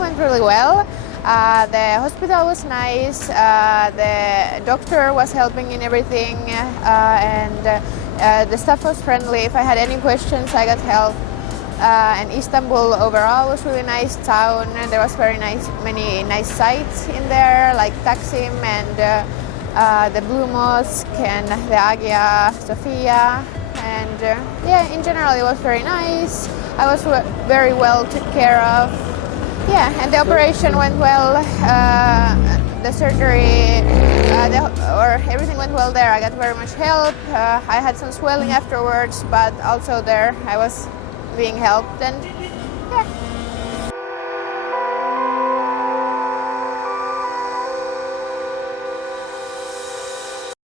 went really well. The hospital was nice, the doctor was helping in everything, and the staff was friendly. If I had any questions, I got help. And Istanbul overall was really nice town. There was many nice sites in there, like Taksim and the Blue Mosque and the Hagia Sophia. And yeah, in general it was very nice. I was very well taken care of. Yeah, and the operation went well. The surgery, everything went well there. I got very much help. I had some swelling afterwards, but also there I was being helped. And